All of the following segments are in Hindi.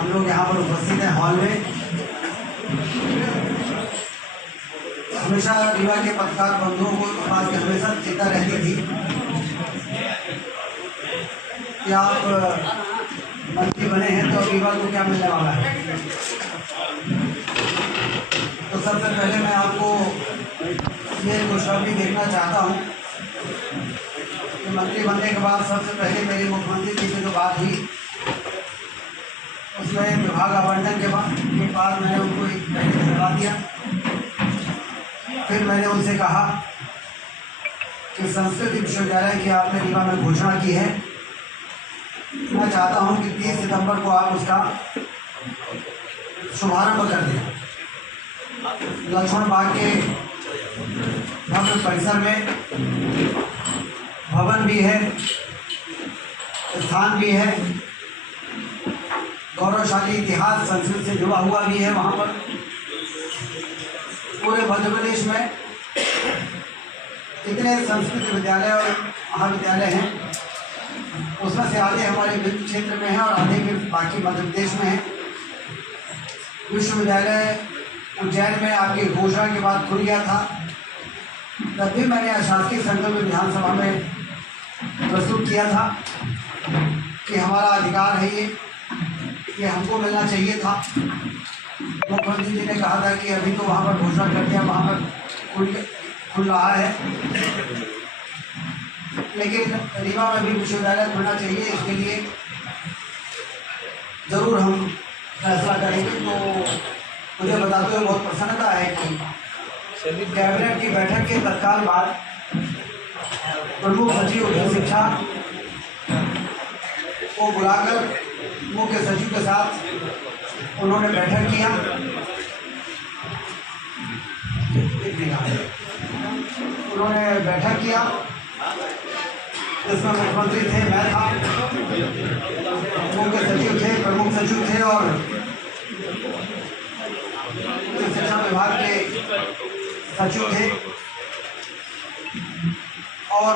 हम लोग यहाँ पर उपस्थित हैं हॉल में। हमेशा रीवा के पत्रकार बंधुओं को बात की हमेशा चिंता रहती थी कि आप मंत्री बने हैं तो रीवा को क्या मिलने वाला है। तो सबसे पहले मैं आपको ये खुशखबरी देखना चाहता हूँ कि मंत्री बनने के बाद सबसे पहले मेरी मुख्यमंत्री जी से जो बात हुई उसमें विभाग आवंटन के बाद मैंने उनको एक पहले दिलवा दिया। फिर मैंने उनसे कहा कि संस्कृत विश्वविद्यालय की आपने रीवा में घोषणा की है, मैं चाहता हूं कि 30 सितंबर को आप उसका शुभारंभ कर दें। लक्ष्मण बाग के भव्य परिसर में भवन भी है, स्थान भी है, गौरवशाली इतिहास संस्कृत से जुड़ा हुआ भी है। वहाँ पर पूरे मध्य प्रदेश में जितने संस्कृत विद्यालय और महाविद्यालय हैं उसमें से आधे हमारे वित्त क्षेत्र में हैं और आधे फिर बाकी मध्य प्रदेश में हैं। विश्वविद्यालय उज्जैन में आपकी घोषणा के बाद खुल गया था, तब भी मैंने अशासकीय संकल्प विधानसभा में प्रस्तुत किया था कि हमारा अधिकार है ये हमको मिलना चाहिए था। मुख्यमंत्री जी ने कहा था कि अभी तो वहाँ पर घोषणा कर दिया, वहाँ पर खुल रहा है, लेकिन रीवा में भी विश्वविद्यालय खुलना चाहिए, इसके लिए ज़रूर हम फैसला करेंगे। तो मुझे बताते हुए बहुत प्रसन्नता है कि कैबिनेट की बैठक के तत्काल बाद प्रमुख सचिव उच्च शिक्षा को बुलाकर मुख्य सचिव के साथ उन्होंने बैठक किया। इसमें मुख्यमंत्री थे, मैं था, मुख्य सचिव थे, प्रमुख सचिव थे और शिक्षा विभाग के सचिव थे। और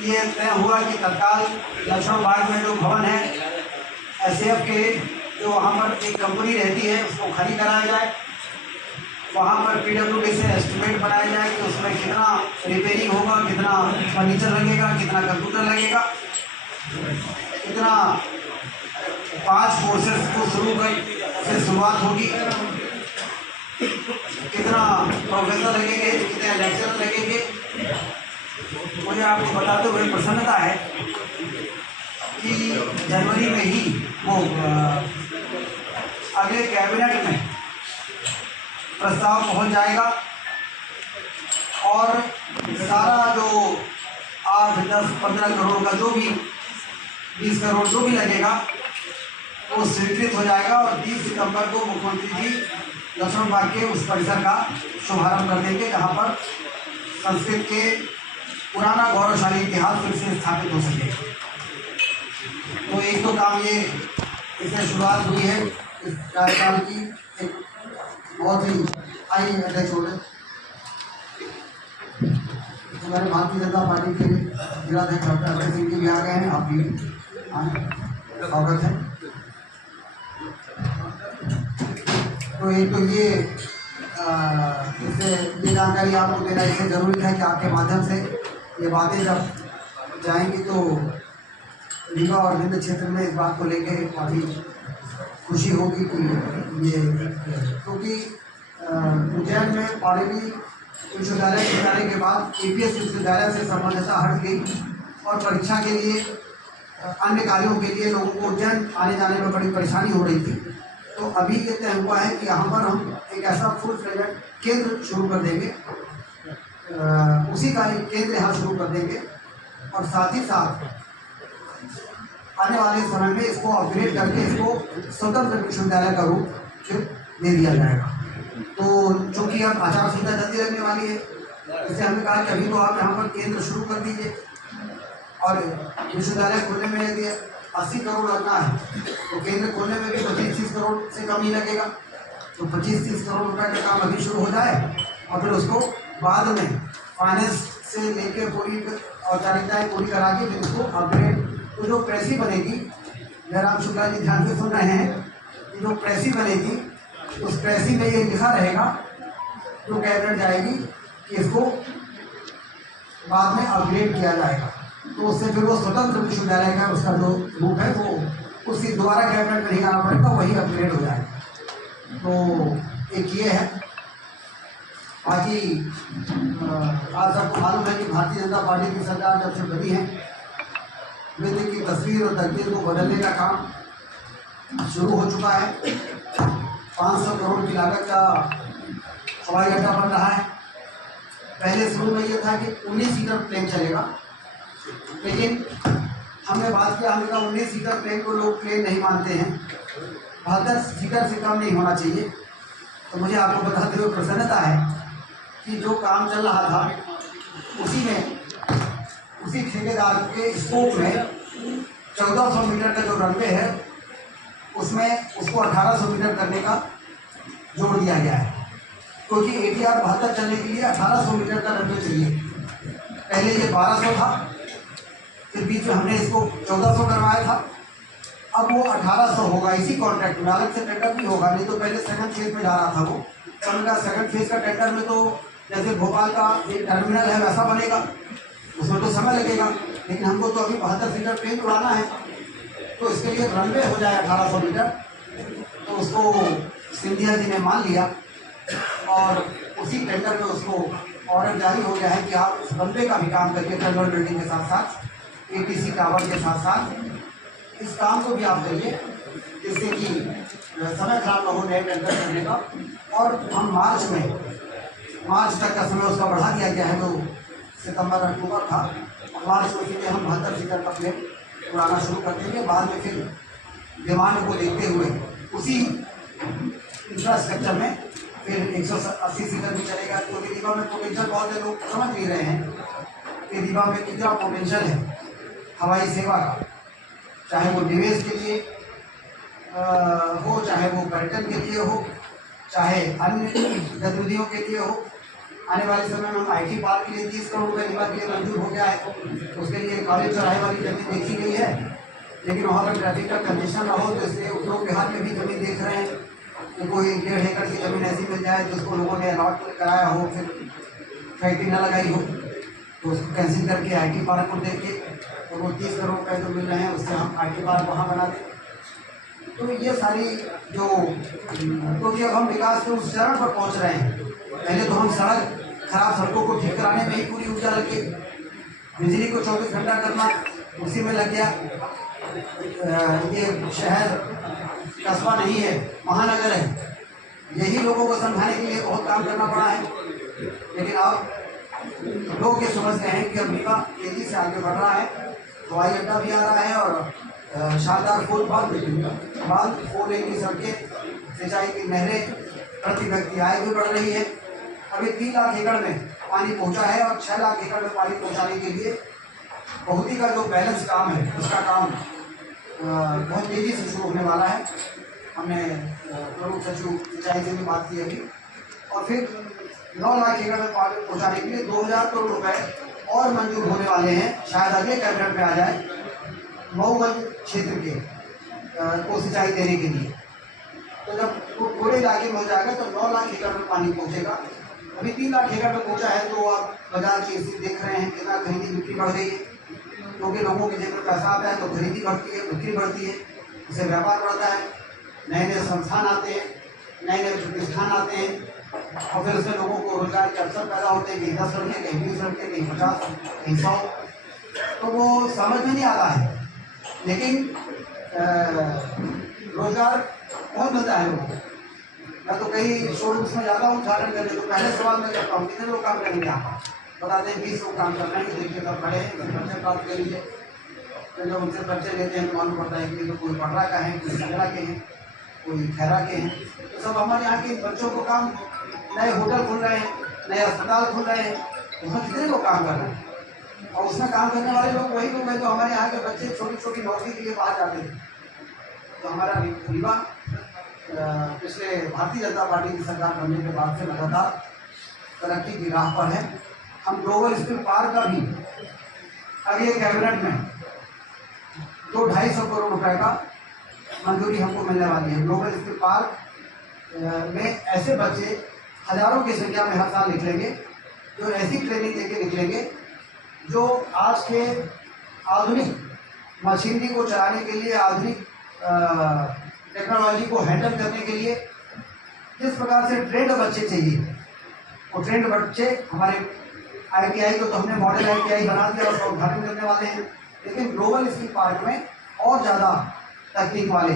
ये तय हुआ कि तत्काल लक्ष्मण बाग में जो भवन है एसएफ के, जो वहाँ पर एक कंपनी रहती है, उसको खाली कराया जाए। वहाँ पर पीडब्ल्यूडी से एस्टिमेट बनाया जाए कि उसमें कितना रिपेयरिंग होगा, कितना फर्नीचर लगेगा, कितना कंप्यूटर लगेगा, कितना 5 कोर्सेज को से शुरुआत होगी, कितना प्रोफेसर लगेंगे, कितने लेक्चर लगेंगे। मुझे आपको बताते हुए प्रसन्नता है कि जनवरी में ही वो अगले कैबिनेट में प्रस्ताव पहुंच जाएगा और सारा जो 8, 10, 15 करोड़ का जो भी 20 करोड़ जो भी लगेगा वो स्वीकृत हो जाएगा और 30 सितंबर को मुख्यमंत्री जी लक्ष्मण बाग के उस परिसर का शुभारंभ कर देंगे जहां पर संस्कृत के पुराना गौरवशाली इतिहास फिर से स्थापित हो सके। तो एक तो काम ये इससे शुरुआत हुई है इस कार्यकाल की। एक बहुत ही आई अध्यक्ष हो गए हमारे भारतीय जनता पार्टी के जिलाध्यक्ष डॉक्टर अजय सिंह जी भी आ गए हैं, आप भी आए, स्वागत है। तो एक तो ये इससे ये जानकारी आपको देना इससे ज़रूरी है कि आपके माध्यम से ये बातें जब जाएंगी तो रीवा और विंध्य क्षेत्र में इस बात को लेकर काफ़ी खुशी होगी कि ये, क्योंकि उज्जैन में पाणिनि विश्वविद्यालय के जाने के बाद एपीएस विश्वविद्यालय से संबद्धता हट गई और परीक्षा के लिए अन्य कार्यों के लिए लोगों को उज्जैन आने जाने में बड़ी परेशानी हो रही थी। तो अभी ये तय हुआ है कि यहाँ पर हम एक ऐसा फुल फ्लेजेड केंद्र शुरू कर देंगे, उसी का एक केंद्र यहाँ शुरू कर देंगे और साथ ही साथ आने वाले समय में इसको अपग्रेड करके इसको स्वतंत्र विश्वविद्यालय का रूप दे दिया जाएगा। तो चूँकि अब आचार संहिता जल्दी लगने वाली है, इससे हमने कहा कि अभी तो आप यहाँ पर केंद्र शुरू कर दीजिए और विश्वविद्यालय खोलने में यदि 80 करोड़ लगना है तो केंद्र खोलने में भी 25-30 करोड़ से कम ही लगेगा। तो 25-30 करोड़ रुपए का काम अभी शुरू हो जाए और फिर उसको बाद में फाइनेंस से लेकर पूरी औपचारिकताएँ पूरी करा के फिर उसको अपग्रेड, तो जो प्रेसी बनेगी जयराम शुक्ला जी ध्यान से सुन रहे हैं कि जो प्रेसी बनेगी उस प्रेसी में ये लिखा रहेगा जो कैबिनेट जाएगी कि इसको बाद में अपग्रेड किया जाएगा, तो उससे फिर वो स्वतंत्र विश्वविद्यालय का उसका जो रूप है वो उसकी दोबारा कैबिनेट में नहीं आना पड़ेगा, वही अपग्रेड हो जाएगा। तो एक ये है। बाकी आज सबको मालूम है कि भारतीय जनता पार्टी की सरकार जब से बनी है नृत्य की तस्वीर और तकदीर को बदलने का काम शुरू हो चुका है। 500 करोड़ की लागत का हवाई अड्डा बन रहा है। पहले शुरू में ये था कि 19 सीटर प्लेन चलेगा, लेकिन हमने बात किया, हमने कहा 19 सीटर प्लेन को लोग प्लेन नहीं मानते हैं, 72 सीटर से कम नहीं होना चाहिए। तो मुझे आपको बताते हुए प्रसन्नता है कि जो काम चल रहा था उसी ठेकेदार के स्कोप में 1400 मीटर का जो रनवे है उसमें उसको 1800 मीटर करने का जोड़ दिया गया है, क्योंकि ATR 72 चलने के लिए 1800 मीटर का रनवे चाहिए। पहले ये 1200 था, फिर बीच में हमने इसको 1400 करवाया था, अब वो 1800 होगा। इसी कॉन्ट्रैक्ट में अलग से टेंडर भी होगा, नहीं तो पहले सेकंड फेज में जा रहा था वो। उनका सेकंड फेज का टेंडर में तो जैसे भोपाल का एक टर्मिनल है वैसा बनेगा, उसमें तो समय लगेगा, लेकिन हमको तो अभी 72 सीटर ट्रेन उड़ाना है, तो इसके लिए रनवे हो जाए 1800 मीटर। तो उसको सिंधिया जी ने मान लिया और उसी टेंडर में उसको ऑर्डर जारी हो गया है कि आप उस रनवे का भी काम करके टर्मिनल बिल्डिंग के साथ साथ ATC टावर के साथ साथ इस काम को भी आप करिए, जिससे कि समय खराब न हो नए टेंडर करने का। और हम मार्च तक का समय उसका बढ़ा दिया गया है, जो सितंबर अक्टूबर था, मार्च में फिर हम 72 सीटर का प्लेन उड़ाना शुरू कर देंगे। बाद में फिर डिमांड को देखते हुए उसी इंफ्रास्ट्रक्चर में फिर 180 सीटर भी चलेगा, क्योंकि रीवा में पोटेंशियल बहुत है, लोग समझ नहीं रहे हैं कि रीवा में कितना पोटेंशियल है हवाई सेवा का, चाहे वो निवेश के लिए हो, चाहे वो पर्यटन के लिए हो, चाहे अन्य गतिविधियों के लिए हो। आने वाले समय में हम IT पार्क के लिए 30 करोड़ रुपये रीवा के लिए मंजूर हो गया है, उसके लिए कॉलेज चौराहे वाली जमीन देखी गई है, लेकिन वहाँ पर ट्रैफिक का कंजेशन ना हो, तो इसलिए उत्तरी बिहार में भी जमीन देख रहे हैं कि कोई 1.5 एकड़ की ज़मीन ऐसी मिल जाए जिसको लोगों ने अलॉट कराया हो, फिर फैक्ट्री न लगाई हो, तो उसको कैंसिल करके IT पार्क को देख के तो वो 30 करोड़ रुपये जो मिल रहे हैं उससे हम IT पार्क वहाँ बना दें। तो ये सारी जो, क्योंकि अब हम विकास के उस चरण पर पहुँच रहे हैं। पहले तो हम खराब सड़कों को ठीक कराने में ही पूरी ऊर्जा लगे, बिजली को 24 घंटा करना उसी में लग गया। ये शहर कस्बा नहीं है, महानगर है, यही लोगों को समझाने के लिए बहुत काम करना पड़ा है। लेकिन अब लोग ये समझते हैं कि अब रीवा तेजी से आगे बढ़ रहा है, हवाई अड्डा भी आ रहा है और शानदार फूल बाल 4 लेन की सड़कें, सिंचाई की नहरें, प्रति व्यक्ति आय भी बढ़ रही है। अभी 3 लाख एकड़ में पानी पहुंचा है और 6 लाख एकड़ में पानी पहुंचाने के लिए बहुती का जो बैलेंस काम है उसका काम बहुत तेज़ी से शुरू होने वाला है। हमने प्रमुख सचिव सिंचाई से भी बात की अभी, और फिर 9 लाख एकड़ में पानी पहुंचाने के लिए 2000 करोड़ रुपए और मंजूर होने वाले हैं, शायद अगले कैबिनेट में आ जाए, मऊगंज क्षेत्र के को सिंचाई देने के लिए। तो जब पूरे इलाके में हो जाएगा तो 9 लाख एकड़ में पानी पहुंचेगा। अभी 3 लाख एकड़ में पहुंचा है, तो आप बाजार की स्थिति देख रहे हैं कितना खरीदी बिक्री बढ़ गई है, क्योंकि लोगों के जेब में पैसा आता है तो खरीदी बढ़ती है, बिक्री बढ़ती है, उससे व्यापार बढ़ता है, नए नए संस्थान आते हैं, नए नए प्रतिष्ठान आते हैं, और फिर उससे लोगों को रोजगार के अवसर पैदा होते हैं, कहीं 10 लड़के, कहीं 20 लड़के, कहीं 50, कहीं 100। तो वो समझ में नहीं आता है, लेकिन रोजगार बहुत मिलता है लोगों को। मैं तो कई शोरूम्स में जाता हूँ उदाहरण करने, तो पहले सवाल मैं करता हूँ कितने लोग काम करेंगे यहाँ, बताते हैं 20 लोग काम कर रहे हैं, देखिए सब खड़े हैं, पर्चे प्राप्त कर लीजिए। तो जब उनसे पर्चे लेते हैं तो मालूम पड़ता है कि कोई पटरा का है, कोई संगरा के हैं, कोई खैरा के हैं। तो सब हमारे यहाँ के बच्चों को काम, नए होटल खुल रहे हैं, नए अस्पताल खुल रहे हैं, उसमें कितने लोग काम कर रहे हैं, और उसमें काम करने वाले लोग वही लोग हैं जो हमारे यहाँ के बच्चे छोटी छोटी नौकरी के लिए बाहर जाते हैं। तो हमारा रीवा पिछले भारतीय जनता पार्टी की सरकार बनने के बाद से लगातार तरक्की की राह पर है। हम ग्लोबल स्किल पार्क का भी अगले कैबिनेट में 200-250 करोड़ रुपए का मंजूरी हमको मिलने वाली है। ग्लोबल स्किल पार्क में ऐसे बच्चे हज़ारों की संख्या में हर साल निकलेंगे जो ऐसी ट्रेनिंग देके निकलेंगे जो आज के आधुनिक मशीनरी को चलाने के लिए, आधुनिक टेक्नोलॉजी को हैंडल करने के लिए जिस प्रकार से ट्रेंड बच्चे चाहिए, वो ट्रेंड बच्चे हमारे ITI को तो हमने मॉडल ITI बना दिया और उसका उद्घाटन करने वाले हैं, लेकिन ग्लोबल स्किल पार्क में और ज़्यादा तकनीक वाले,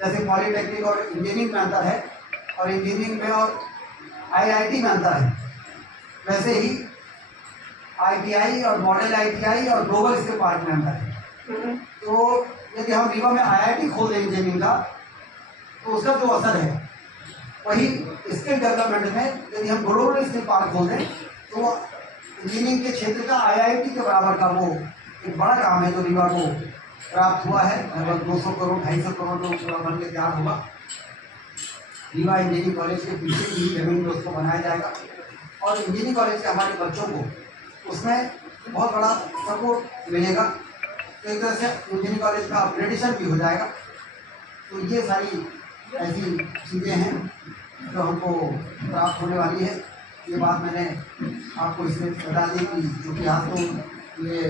जैसे पॉलीटेक्निक और इंजीनियरिंग में अंतर है और इंजीनियरिंग में और IIT में अंतर है, वैसे ही ITI और मॉडल ITI और ग्लोबल स्किल पार्क में अंतर है। तो यदि हम रीवा में IIT खोल दें इंजीनियरिंग का, तो उसका जो असर है वही स्किल डेवलपमेंट में यदि हम ग्लोबल स्किल पार्क खोल दें तो इंजीनियरिंग के क्षेत्र का IIT के बराबर का वो एक बड़ा काम है जो रीवा को प्राप्त हुआ है। लगभग 200 करोड़ 250 करोड़ जो पूरा बन के तैयार होगा। रीवा इंजीनियरिंग कॉलेज के पीछे ही जमीन में उसको बनाया जाएगा और इंजीनियरिंग कॉलेज के हमारे बच्चों को उसमें बहुत बड़ा सपोर्ट मिलेगा। तो एक तरह से इंजीनियरिंग कॉलेज का अपग्रेडेशन भी हो जाएगा। तो ये सारी ऐसी चीज़ें हैं जो हमको प्राप्त होने वाली है। ये बात मैंने आपको इसमें बता दी कि क्योंकि आज तो ये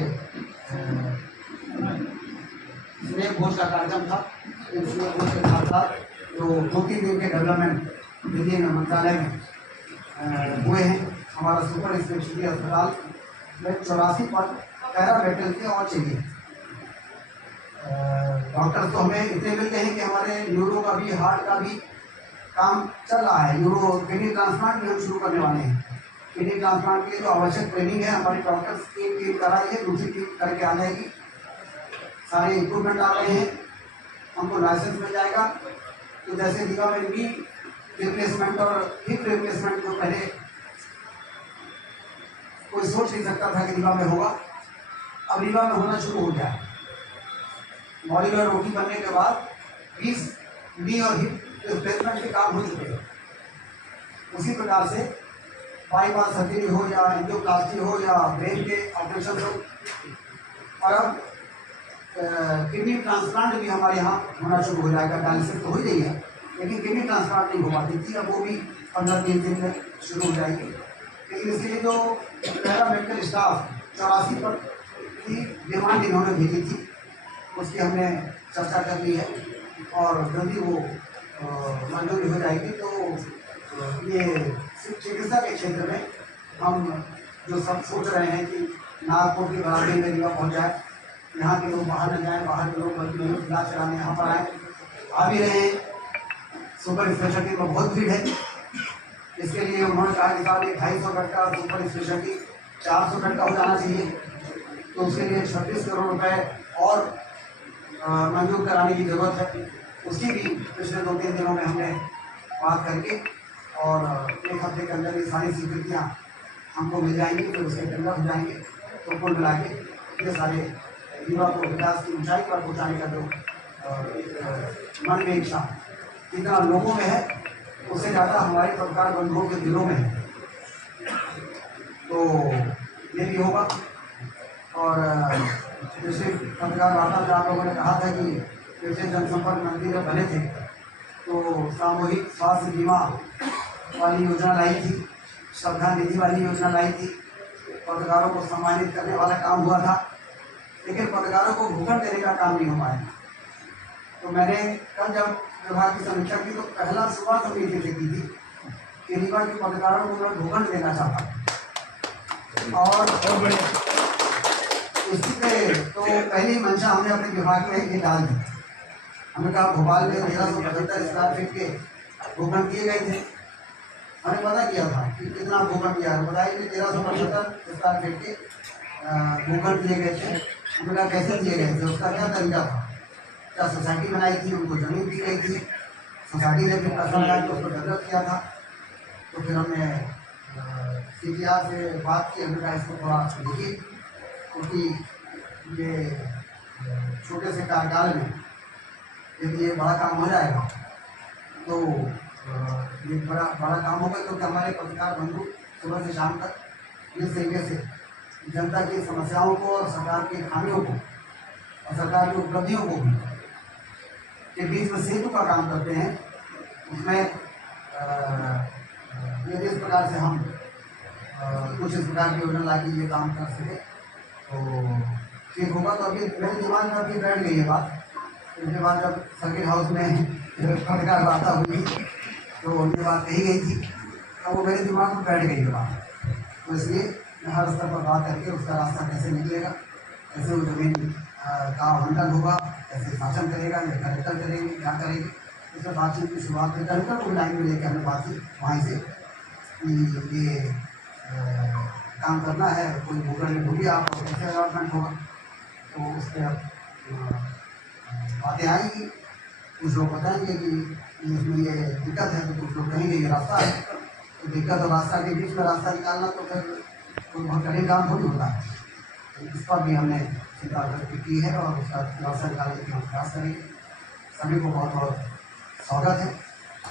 स्नेह भोज का कार्यक्रम था। इस स्नेह भोज के साथ साथ जो 2-3 दिन के डेवलपमेंट विभिन्न मंत्रालय में हुए हैं। हमारा सुपर स्पेशलिटी अस्पताल में 84 पद पैरामेडिकल के और चाहिए। डॉक्टर तो हमें इतने मिलते हैं कि हमारे न्यूरो का भी, हार्ट का भी काम चल रहा है। न्यूरो किडनी ट्रांसप्लांट भी हम शुरू करने वाले हैं। किडनी ट्रांसप्लांट की जो आवश्यक ट्रेनिंग है हमारी डॉक्टर्स एक टीम करा रही है, दूसरी टीम करके आ जाएगी। सारे इक्विपमेंट आ रहे हैं, हमको लाइसेंस मिल जाएगा। तो जैसे रीवा में नी रिप्लेसमेंट और हिप रिप्लेसमेंट जो पहले कोई सोच नहीं सकता था कि रीवा में होगा, अब रीवा में होना शुरू हो गया है। मॉड्यूलर रोटी बनने के बाद 20 नी और हिप रिप्लेसमेंट के काम हो चुके हैं। उसी प्रकार से बाईपास सर्जरी हो या एंजियोप्लास्टी हो या ब्रेन के ऑपरेशन हो, और अब किडनी ट्रांसप्लांट भी हमारे यहाँ होना शुरू हो जाएगा। डायलिसिस तो हो ही रही है, लेकिन किडनी ट्रांसप्लांट नहीं हो पाती थी, अब वो भी 15-20 दिन में शुरू हो जाएगी। लेकिन इसके लिए जो पैरामेडिकल स्टाफ 84 पर की डिमांड इन्होंने भेजी थी, उसकी हमने चर्चा कर ली है और जल्दी वो मंजूरी हो जाएगी। तो ये चिकित्सा के क्षेत्र में हम जो सब सोच रहे हैं कि नागपुर की बराबरी में रीवा पहुँच जाए, यहाँ के लोग बाहर न जाएँ, बाहर के लोग बल्कि इलाज चलाने यहाँ पर आए, आ भी रहे हैं। सुपर स्पेशलिटी में बहुत भीड़ है। इसके लिए उन्होंने कहा कि साहब 250 बेड का सुपर स्पेशलिटी 400 बेड का हो जाना चाहिए। तो उसके लिए 36 करोड़ रुपए और मंजूर कराने की ज़रूरत है। उसकी भी पिछले 2-3 दिनों में हमने बात करके और 1 हफ्ते के अंदर ये सारी स्वीकृतियाँ हमको मिल जाएंगी, फिर उसके टेंडर हो जाएंगे। तो कुल मिला के ये सारे युवा को विकास की ऊंचाई पर पहुँचाने का जो मन में इच्छा जितना लोगों में है, उससे ज़्यादा हमारे पत्रकार बंधुओं के दिलों में है। तो ये भी होगा। और जैसे पत्रकार वार्ता में आप लोगों ने कहा था कि जैसे जनसंपर्क मंत्री जब बने थे तो सामूहिक स्वास्थ्य बीमा वाली योजना लाई थी, श्रद्धा निधि वाली योजना लाई थी, पत्रकारों को सम्मानित करने वाला काम हुआ था, लेकिन पत्रकारों को भूखंड देने का काम नहीं हो पाया। तो मैंने कल जब विभाग की समीक्षा की तो पहला शुरुआत हमने इसी से की थी कि रीवा के पत्रकारों को मैं भूखंड देना चाहता। और इसी पे तो पहली मंशा हमने अपने विभाग में ये डाल दी। हमने कहा भोपाल में 1375 स्क्वायर फीट के भूखंड दिए गए थे। हमने पता किया था कि कितना भूखंड दिया है, बताइए कि 1375 स्क्वायर फीट के भूखंड दिए गए थे। हमने कहा कैसे दिए गए थे, उसका क्या तरीका था, क्या सोसाइटी बनाई थी, उनको जमीन दी गई थी, सोसाइटी ने फिर प्रश्न लाया तो उसको डेवलप किया था। तो फिर हमने CPR से बात की, हमने कहा इसको थोड़ा देखिए, क्योंकि ये छोटे से कार्यकाल में यदि ये बड़ा काम हो जाएगा तो ये बड़ा काम होगा। क्योंकि हमारे पत्रकार बंधु सुबह से शाम तक इस तरीके से जनता की समस्याओं को और सरकार की खामियों को और सरकार की उपलब्धियों को भी के बीच में सेतु का काम करते हैं, उसमें यदि इस प्रकार से हम कुछ इस प्रकार की योजना ला के ये काम कर सके तो ठीक होगा। तो अभी मेरे दिमाग में अभी बैठ गई है बात। उसके बाद जब सर्किट हाउस में फटकार वार्ता हुई तो उनकी बात कही गई थी, तो वो मेरे दिमाग में बैठ गई है बात। तो इसलिए मैं हर स्तर पर बात करके उसका रास्ता कैसे निकलेगा, कैसे वो जमीन का आवंटन होगा, कैसे शासन करेगा या कलेक्टर करेंगे, क्या करेंगे, इसमें बातचीत की शुरुआत में कलेक्टर को लाइन में लेकर हमने बात की वहीं से कि ये काम करना है, कोई गूगल में ढूंढिए आप कैसे अलॉटमेंट होगा। तो उस पर बातें आएंगी, कुछ लोग बताएंगे कि इसमें ये दिक्कत है, तो कुछ लोग कहेंगे ये रास्ता है। तो दिक्कत और रास्ता के बीच में रास्ता निकालना तो फिर कोई बहुत कठिन काम थोड़ी होता है। इस पर भी हमने चिंता व्यक्त की है और उसका रास्ता निकालने की हम प्रयास करेंगे। सभी को बहुत बहुत स्वागत है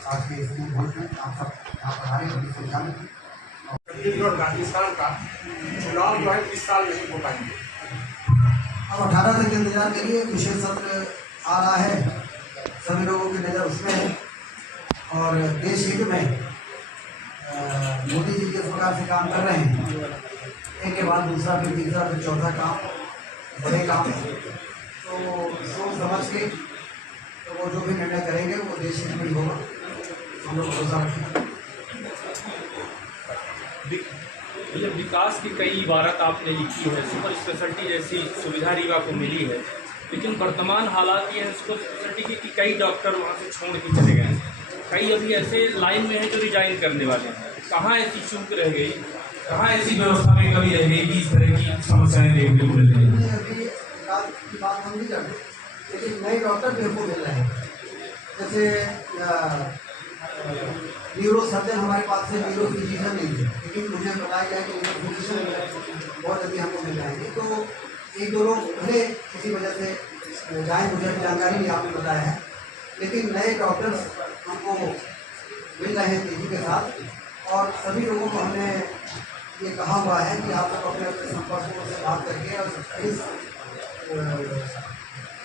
आज के इस भोज में। आप सब यहाँ पर आए बड़ी संख्या में। छत्तीसगढ़ राजस्थान का चुनाव जो है किस साल में हो पाएंगे? अब 18 तक इंतजार करिए, विशेष सत्र आ रहा है, सभी लोगों की नज़र उसमें है और देश हित में मोदी जी जिस प्रकार से काम कर रहे हैं, एक के बाद दूसरा फिर तीसरा फिर चौथा काम, बड़े काम, तो सोच समझ के तो वो जो भी निर्णय करेंगे वो देश हित में ही होगा। हम लोग भरोसा रखेंगे। विकास की कई इबारत आपने लिखी है, सुपर स्पेशलिटी जैसी सुविधा रीवा को मिली है, लेकिन वर्तमान हालात ये है सुपर स्पेशलिटी की कई डॉक्टर वहाँ से छोड़ के चले गए हैं, कई अभी ऐसे लाइन में हैं जो रिजाइन करने वाले हैं। कहाँ ऐसी चूक रह गई, कहाँ ऐसी व्यवस्था में कमी रह गई कि इस तरह की समस्याएं देखने को मिल रही हैं? अभी विकास की बात हम नहीं करते, लेकिन नए डॉक्टर मेरे को मिल रहे हैं। जैसे न्यूरो सर्जन हमारे पास से न्यूरो फिजिशियन नहीं है, लेकिन मुझे बताया गया कि न्यूरो फिजिशियन बहुत जल्दी हमको मिल जाएंगे। तो एक दो लोग भले किसी वजह से जाए, मुझे जानकारी नहीं आपने बताया है, लेकिन नए डॉक्टर्स हमको मिल रहे हैं तेजी के साथ। और सभी लोगों को हमने ये कहा हुआ है कि आप लोग अपने अपने संपर्कों से बात करके और इस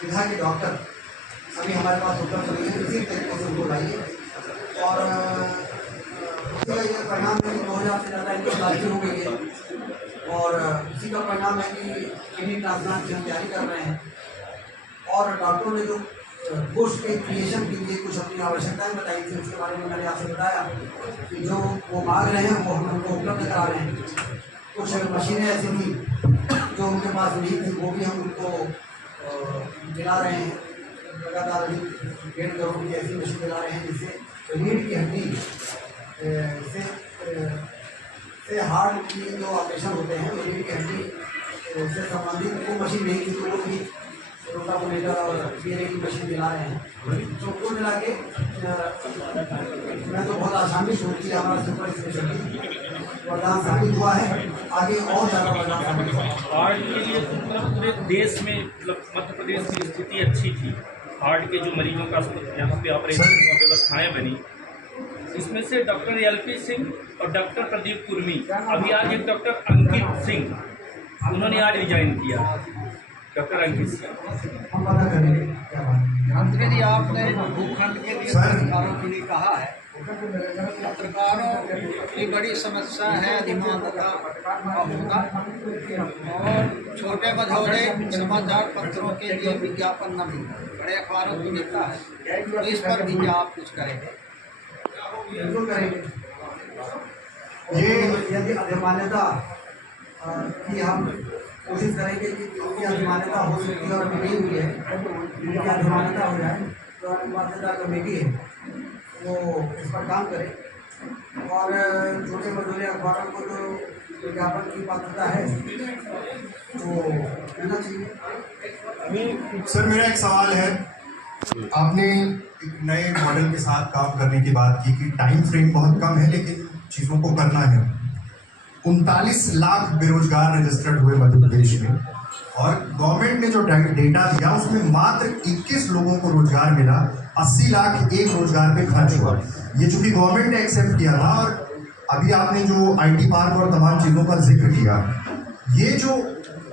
विधा के डॉक्टर अभी हमारे पास उपलब्ध नहीं है, इसी तरीके से उनको लाइए। और उसी का ये परिणाम है कि 2000 से ज़्यादा इनकी तलाशी हो गई है और उसी का परिणाम है कि किडनी ट्रांसप्लांट की हम तैयारी कर रहे हैं। और डॉक्टरों ने जो पोस्ट के क्रिएशन के लिए कुछ अपनी आवश्यकताएं बताई थी, उसके बारे में मैंने आपसे बताया कि जो वो मांग रहे हैं वो हम उनको उपलब्ध करा रहे हैं। कुछ मशीनें ऐसी थी जो उनके पास नहीं थी, वो भी हम उनको दिला रहे हैं। लगातार अभी 1.5 करोड़ की ऐसी मशीन दिला रहे हैं जिससे रीढ़ की हड्डी से हार्ट की जो ऑपरेशन होते हैं, रीढ़ की हड्डी से संबंधित वो मशीन नहीं थी, तो वो भी रोटामोनेटर और DNA की मशीन दिला रहे हैं। तो कुल मिला के मैं तो बहुत आसान भी शुरू किया, हमारा सुपर स्पेशलिटी वरदान साबित हुआ है, आगे और ज़्यादा वरदान साबित हुआ। हार्ट के लिए मतलब पूरे देश में मतलब मध्य प्रदेश की स्थिति अच्छी थी, हार्ट के जो मरीजों का यहाँ पे ऑपरेशन व्यवस्थाएँ बनी, इसमें से डॉक्टर LP सिंह और डॉक्टर प्रदीप कुर्मी, अभी आज एक डॉक्टर अंकित सिंह, उन्होंने आज रिजाइन किया। डॉक्टर अंकित सिंह, हम पता करेंगे क्या बात है। मंत्री जी, आपने भूखंड के लिए पत्रकारों के लिए कहा है, पत्रकारों की बड़ी समस्या है अधिमानता का होना और छोटे मझोले समाचार पत्रों के लिए विज्ञापन न मिलना, बड़े अखबारों की मिलता है, तो इस पर भी क्या आप कुछ करेंगे? बिल्कुल करेंगे। ये यदि अधिमान्यता की हम कोशिश करेंगे कि उनकी अधिमान्यता हो सकती है और अभी नहीं हुई है, उनकी अधिमान्यता हो जाए तो अधिमान्यता कमेटी है वो इस पर काम करे और छोटे मझोले अखबारों को जो विज्ञापन की पात्रता है वो देना चाहिए। सर, मेरा एक सवाल है, आपने एक नए मॉडल के साथ काम करने की बात की कि टाइम फ्रेम बहुत कम है लेकिन चीज़ों को करना है। 39 लाख बेरोजगार रजिस्टर्ड हुए मध्य प्रदेश में और गवर्नमेंट ने जो डेटा दिया उसमें मात्र 21 लोगों को रोजगार मिला, 80 लाख एक रोजगार पे खर्च हुआ। ये चूंकि गवर्नमेंट ने एक्सेप्ट किया था और अभी आपने जो IT पार्क और तमाम चीज़ों का जिक्र किया, ये जो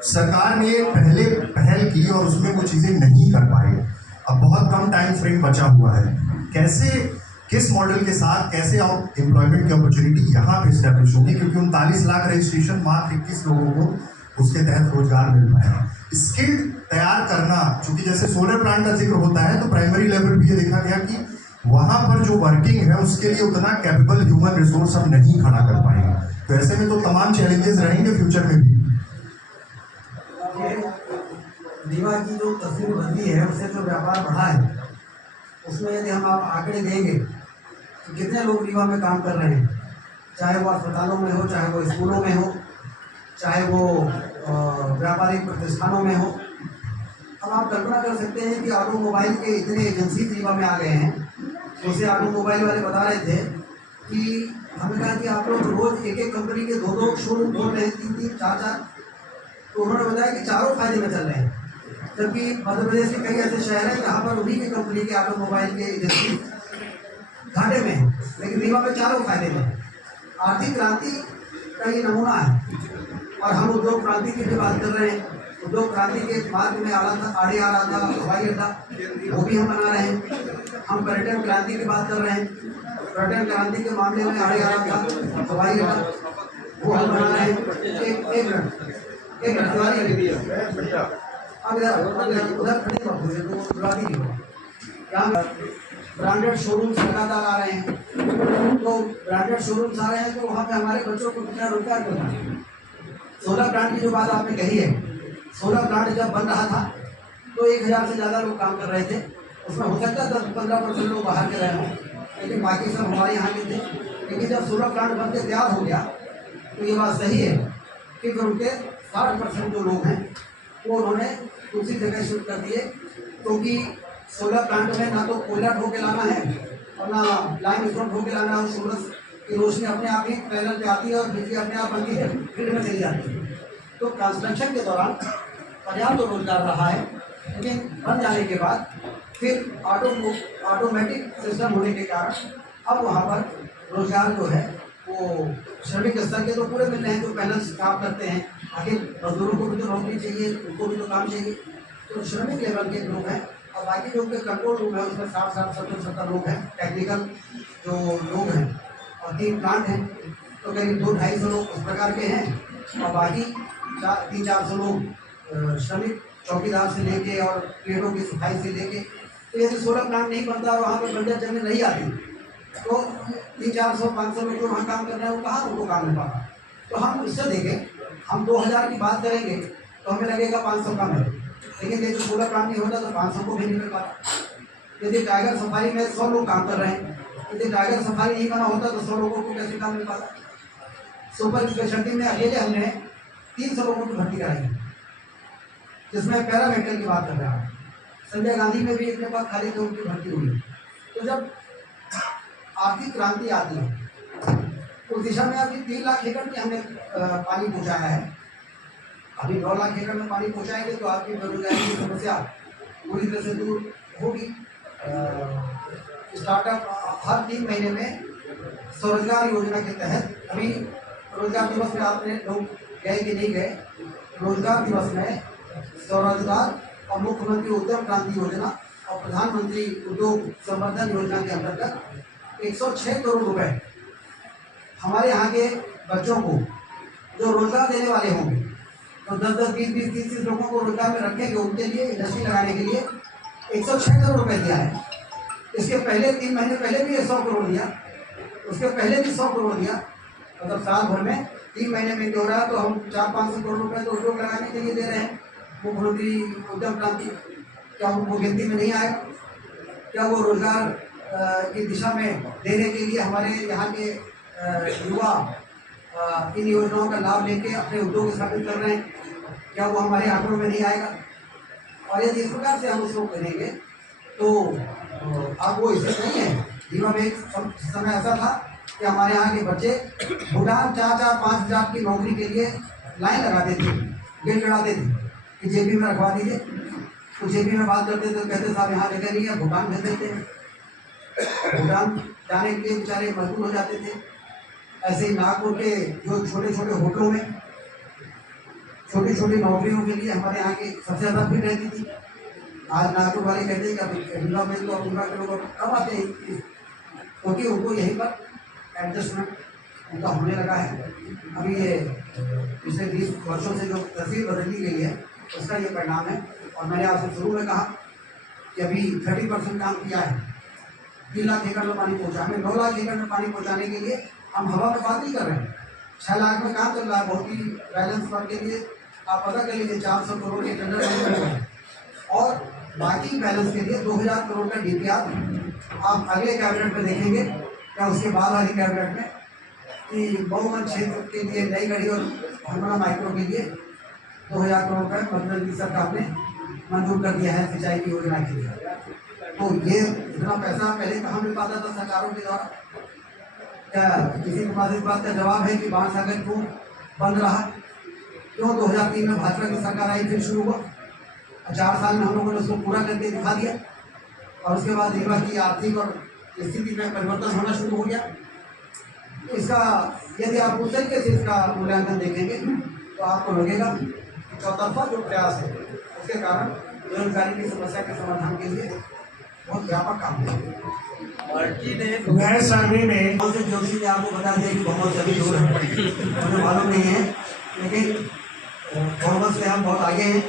सरकार ने पहले पहल की और उसमें वो चीज़ें नहीं कर पाए, अब बहुत कम टाइम फ्रेम बचा हुआ है, कैसे किस मॉडल के साथ कैसे आप एम्प्लॉयमेंट की अपॉर्चुनिटी यहाँ पे स्टैब्लिश होगी, क्योंकि 39 लाख रजिस्ट्रेशन मात्र 21 लोगों को उसके तहत रोजगार मिल पाएगा। स्किल्ड तैयार करना, चूंकि जैसे सोलर प्लांट का जिक्र होता है तो प्राइमरी लेवल भी ये देखा गया कि वहां पर जो वर्किंग है उसके लिए उतना कैपेबल ह्यूमन रिसोर्स हम नहीं खड़ा कर पाएंगे। तो ऐसे में तो तमाम चैलेंजेस रहेंगे फ्यूचर में भी। रीवा की जो तस्वीर बदली है, उससे जो व्यापार बढ़ा है, उसमें यदि हम आप आंकड़े देंगे तो कितने लोग रीवा में काम कर रहे हैं, चाहे वो अस्पतालों में हो, चाहे वो स्कूलों में हो, चाहे वो व्यापारिक प्रतिष्ठानों में हो। अब आप कल्पना कर सकते हैं कि ऑटोमोबाइल के इतने एजेंसी रीवा में आ गए हैं। उसे ऑटोमोबाइल वाले बता रहे थे कि हमें कहा कि आप लोग रोज एक कंपनी के 2 शोरूम खोल रहे हैं, 3 4, तो उन्होंने बताया कि चारों फायदे में चल रहे हैं। जबकि मध्य प्रदेश के कई ऐसे शहर हैं जहाँ पर उन्हीं की कंपनी के ऑटोमोबाइल के एजेंसी घाटे में है, लेकिन रीवा में चारों फायदे में। आर्थिक क्रांति का ये नमूना है। और हम उद्योग क्रांति की भी बात कर रहे हैं। उद्योग क्रांति के मार्ग में आड़े आ रहा था हवाई अड्डा, वो भी हम बना रहे हैं। हम पर्यटन क्रांति की बात कर रहे हैं। पर्यटन क्रांति के मामले में आड़े आ रहा था हवाई अड्डा, वो हम बना रहे हैं। एक ब्रांडेड शोरूम्स लगातार आ रहे हैं। तो ब्रांडेड शोरूम्स आ रहे हैं तो वहाँ पे हमारे बच्चों को कितना रोजगार मिल रहा है। सोलर प्लांट की जो बात आपने कही है, सोलर प्लांट जब बन रहा था तो 1000 से ज़्यादा लोग काम कर रहे थे। उसमें हो सकता है 10-15% लोग बाहर के रहे हों, लेकिन बाकी सब हमारे यहाँ के थे। लेकिन जब सोलर प्लांट बन के तैयार हो गया तो ये बात सही है कि फिर उनके 60% जो लोग हैं वो उन्होंने दूसरी जगह शिफ्ट कर दिए, क्योंकि सोलर प्लांट में ना तो कोयला ढो के लाना है और ना लाइम स्टोन ढो के लाना है। सूरज की रोशनी अपने आप ही पैनल पे आती है और बिजली अपने आप बनती है, ग्रिड में चली जाती है। तो कंस्ट्रक्शन के दौरान पर्याप्त तो रोजगार रहा है, लेकिन बन जाने के बाद फिर ऑटोमेटिक सिस्टम होने के कारण अब वहाँ पर रोजगार जो है वो श्रमिक स्तर के तो पूरे मिल रहे हैं जो पैनल्स काम करते हैं। आगे मजदूरों को भी तो नौकरी चाहिए, उनको भी तो काम चाहिए। तो श्रमिक लेवल के लोग हैं और बाकी जो उनके कंट्रोल रूम है उसमें 60-70 लोग हैं, टेक्निकल जो लोग हैं, और 3 प्लांट हैं तो करीब 200-250 लोग उस प्रकार के हैं। और बाकी 300-400 लोग श्रमिक चौकीदार से लेके और पेड़ों की सफाई से लेके। तो यदि सोलर प्लांट नहीं बनता और वहाँ पर बंजर जमीन नहीं आती तो 300-400-500 लोग जो वहाँ काम कर रहे हैं वो कहाँ उनको काम मिल पाता। तो हम उससे देखें, हम 2000 की बात करेंगे तो हमें लगेगा 500 कम है, लेकिन यदि सोलर प्लांट नहीं होता तो 500 को भी नहीं मिल पाता। यदि टाइगर सफारी में 100 लोग काम कर रहे हैं, यदि टाइगर सफारी नहीं बना होता तो 100 लोगों को कैसे काम मिल पाता। सुपर स्पेशलिटी में अकेले हमने 300 लोगों की भर्ती कराई है, जिसमें पैरामेडिकल की बात कर रहा है। संजय गांधी में भी इतने पद खाली थे, उनकी भर्ती हुई। तो जब आर्थिक क्रांति आती है उस दिशा में अभी 3 लाख एकड़ की हमने पानी पहुँचाया है। अभी 9 लाख एकड़ में पानी पहुँचाएंगे तो आपकी बेरोजगारी की समस्या पूरी तरह से दूर होगी। स्टार्टअप हर 3 महीने में स्वरोजगार योजना के तहत, अभी रोजगार दिवस में आपने लोग गए कि नहीं गए, रोजगार दिवस में स्वरोजगार और मुख्यमंत्री उद्यम क्रांति योजना और प्रधानमंत्री उद्योग संवर्धन योजना के अंतर्गत 106 करोड़ रुपए हमारे यहाँ के बच्चों को जो रोजगार देने वाले होंगे, तो 10-10, 20-20, 30-30 लोगों को रोजगार में रखेंगे, उनके लिए इंडस्ट्री लगाने के लिए 106 करोड़ रुपए दिया है। इसके पहले 3 महीने पहले भी 100 करोड़ दिया, उसके पहले भी 100 करोड़ दिया। मतलब साल भर में 3 महीने में हो रहा है तो हम 400-500 करोड़ रुपए तो उद्योग लगाने के लिए दे रहे हैं। मुख्यमंत्री उद्यम क्रांति, क्या उनको गिनती में नहीं आएगा? क्या वो रोजगार की दिशा में देने के लिए हमारे यहाँ के युवा इन योजनाओं का लाभ लेके अपने उद्योग स्थापित कर रहे हैं? क्या वो हमारे आंकड़ों में नहीं आएगा? और यदि इस प्रकार से हम उसको करेंगे तो अब वो स्थिति नहीं है। रीवा में एक समय ऐसा था कि हमारे यहाँ के बच्चे भूटान 4-4-5 हज़ार की नौकरी के लिए लाइन लगाते थे, गेट लड़ाते थे कि जेबी में रखवा दीजिए। तो जेबी में बात करते थे तो कहते साहब यहाँ जगह नहीं है, भूटान भेज देते हैं। भूटान जाने के लिए बेचारे मजबूर हो जाते थे। ऐसे ही नागपुर के जो छोटे छोटे होटलों में छोटी छोटी नौकरियों के लिए हमारे यहाँ की सबसे ज़्यादा भीड़ रहती थी। आज नागपुर वाले कहते हैं कि अभिनवा में तो अभिनवा के लोग कब आते हैं, क्योंकि उनको यहीं पर एडजस्टमेंट उनका होने लगा है। अभी ये पिछले 20 वर्षों से जो तस्वीर बदली गई है उसका ये परिणाम है। और मैंने आपसे शुरू में कहा कि अभी 30% काम किया है, 3 लाख एकड़ में पानी पहुँचा, हमें 9 लाख एकड़ में पानी पहुँचाने के लिए हम हवा में बात नहीं कर रहे हैं। 6 लाख में काम चल रहा है। बहुत ही बैलेंस वर्क के लिए आप पता कर लीजिए 400 करोड़ के टेंडर हैं और बाकी बैलेंस के लिए 2000 करोड़ का DPR आप अगले कैबिनेट में देखेंगे या उसके बाद वाली कैबिनेट में कि बहुमत क्षेत्र के लिए नई गढ़ी और हरमोड़ा माइक्रो के लिए 2000 करोड़ का मध्य प्रदेश सरकार ने मंजूर कर दिया है सिंचाई की योजना के लिए। तो ये इतना पैसा पहले कहाँ मिल पाता था सरकारों के द्वारा? क्या किसी के पास इस बात का जवाब है कि बाण सागर क्यों बंद रहा? क्यों 2003 में भाजपा की सरकार आई फिर शुरू हुआ, 4 साल में हम लोगों ने उसको पूरा करके दिखा दिया और उसके बाद रीवा की आर्थिक और स्थिति में परिवर्तन होना शुरू हो गया। तो इसका यदि आप उस तरीके से इसका मूल्यांकन देखेंगे तो आपको लगेगा कि चौतरफा जो प्रयास है उसके कारण बेरोजगारी की समस्या के समाधान के लिए बहुत व्यापक काम है। नए सर्वे में कौन से जोशी ने आपको बता दिया कि बहुत सभी दूर है, मुझे मालूम नहीं है, लेकिन बहुमत से हम बहुत आगे हैं।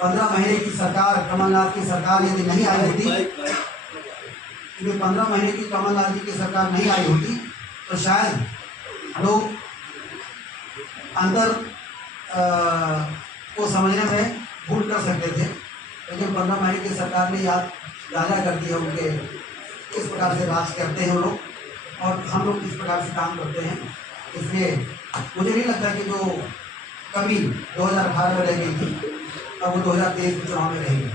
15 महीने की सरकार, कमलनाथ की सरकार यदि नहीं आई होती, यदि 15 महीने की कमलनाथ जी की सरकार नहीं आई होती तो शायद लोग अंतर को समझने में भूल कर सकते थे। लेकिन 15 महीने की सरकार ने याद ताज़ा कर दिया उनके किस प्रकार से राज करते हैं वो लोग और हम लोग किस प्रकार से काम करते हैं। इसलिए मुझे नहीं लगता कि जो कभी 2018 में रह गई थी अब वो 2023 के चुनाव में रहेगी।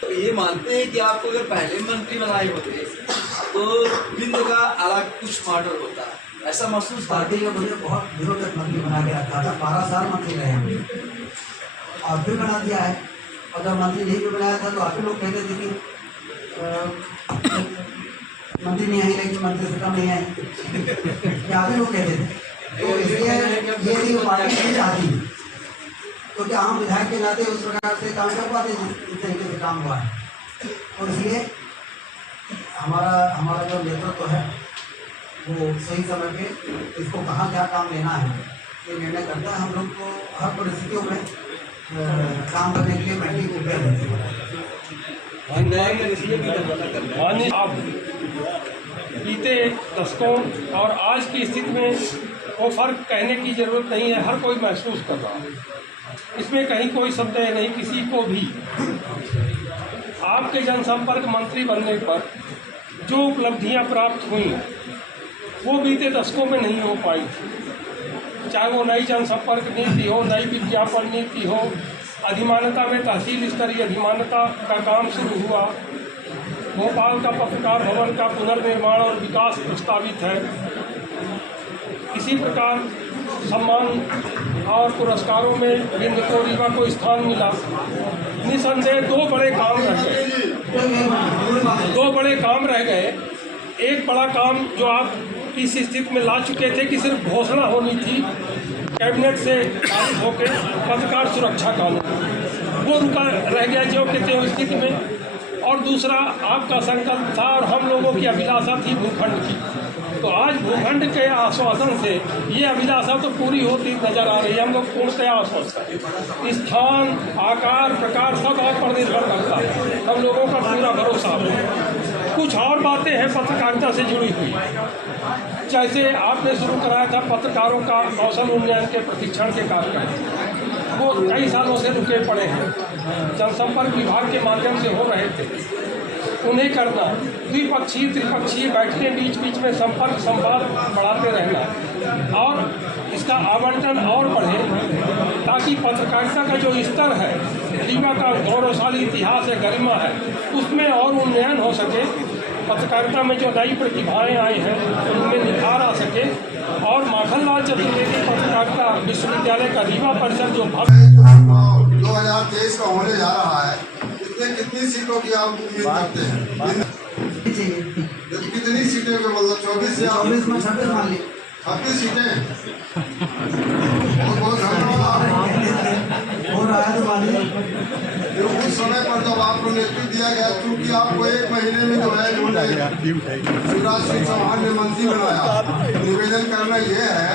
तो ये मानते हैं कि आपको अगर पहले मंत्री बनाए होते तो बिंद का अलग कुछ मॉडल होता, ऐसा महसूस पार्टी ने मुझे बहुत दिनों तक मंत्री बना के रखा था, 12 साल मंत्री रहे हैं और फिर बना दिया है। और जब मंत्री नहीं भी बनाया था तो आप लोग कहते थे कि मंत्री नहीं आई, लेकिन मंत्री से कम नहीं आई, आप ही लोग कहते थे। तो इसलिए ये भी पार्टी नहीं चाहती तो क्या हम विधायक के नाते उस प्रकार से काम कर पाते जिस तरीके से काम हुआ है। तो इसलिए हमारा जो नेतृत्व है वो सही समय पे इसको कहाँ क्या काम लेना है ये निर्णय करता है। हम लोग को हर परिस्थितियों में काम करने के लिए बैठने को प्रेर देते हैं। आप बीते दशकों और आज की स्थिति में वो फर्क कहने की जरूरत नहीं है, हर कोई महसूस कर रहा है, इसमें कहीं कोई संदेह नहीं किसी को भी। आपके जनसंपर्क मंत्री बनने पर जो उपलब्धियां प्राप्त हुई वो बीते दशकों में नहीं हो पाई थी, चाहे वो नई जनसंपर्क नीति हो, नई विज्ञापन नीति हो, अधिमानता में तहसील स्तरीय अधिमानता का काम शुरू हुआ, भोपाल का पत्रकार भवन का पुनर्निर्माण और विकास प्रस्तावित है। इसी प्रकार सम्मान और पुरस्कारों में बिंद को रीवा को स्थान मिला। निसंदेह दो बड़े काम रह गए। एक बड़ा काम जो आप इस स्थिति में ला चुके थे कि सिर्फ घोषणा होनी थी कैबिनेट से पारित होकर, पत्रकार सुरक्षा कानून, वो रुका रह गया जो कहते हैं स्थिति में। और दूसरा आपका संकल्प था और हम लोगों की अभिलाषा थी भूखंड की, तो आज भूखंड के आश्वासन से ये अभिलाषा तो पूरी होती नजर आ रही है। हम लोग पूर्णतया आश्वस्त हैं। स्थान, आकार, प्रकार सब आप पर निर्भर करता है, हम लोगों का पूरा भरोसा है। कुछ और बातें हैं पत्रकारिता से जुड़ी हुई, जैसे आपने शुरू कराया था पत्रकारों का कौशल उन्नयन के प्रशिक्षण के कार्यक्रम, वो कई सालों से रुके पड़े हैं, जनसंपर्क विभाग के माध्यम से हो रहे थे, उन्हें करना, द्विपक्षीय त्रिपक्षीय बैठकें बीच बीच में संपर्क संवाद बढ़ाते रहना और इसका आवंटन और बढ़े ताकि पत्रकारिता का जो स्तर है, रीवा का गौरवशाली इतिहास है, गरिमा है, उसमें और उन्नयन हो सके। पत्रकारिता में जो नई प्रतिभाएं आई हैं उनमें निखार आ सके और माखनलाल चतुर्वेदी पत्रकारिता विश्वविद्यालय का रीवा परिसर जो 2023 का होने जा रहा है, इसमें कितनी सीटों की आप उम्मीद करते हैं? कितनी सीटें पे, मतलब 24 से 24 में 26 मान ली, 26 सीटें। बहुत बहुत धन्यवाद। हो रहा है तो मानिए। जो उस समय पर जब आपको नेतृत्व दिया गया, चूंकि आपको 1 महीने में जो है इन्होंने शिवराज सिंह चौहान ने मंत्री बनाया। निवेदन करना यह है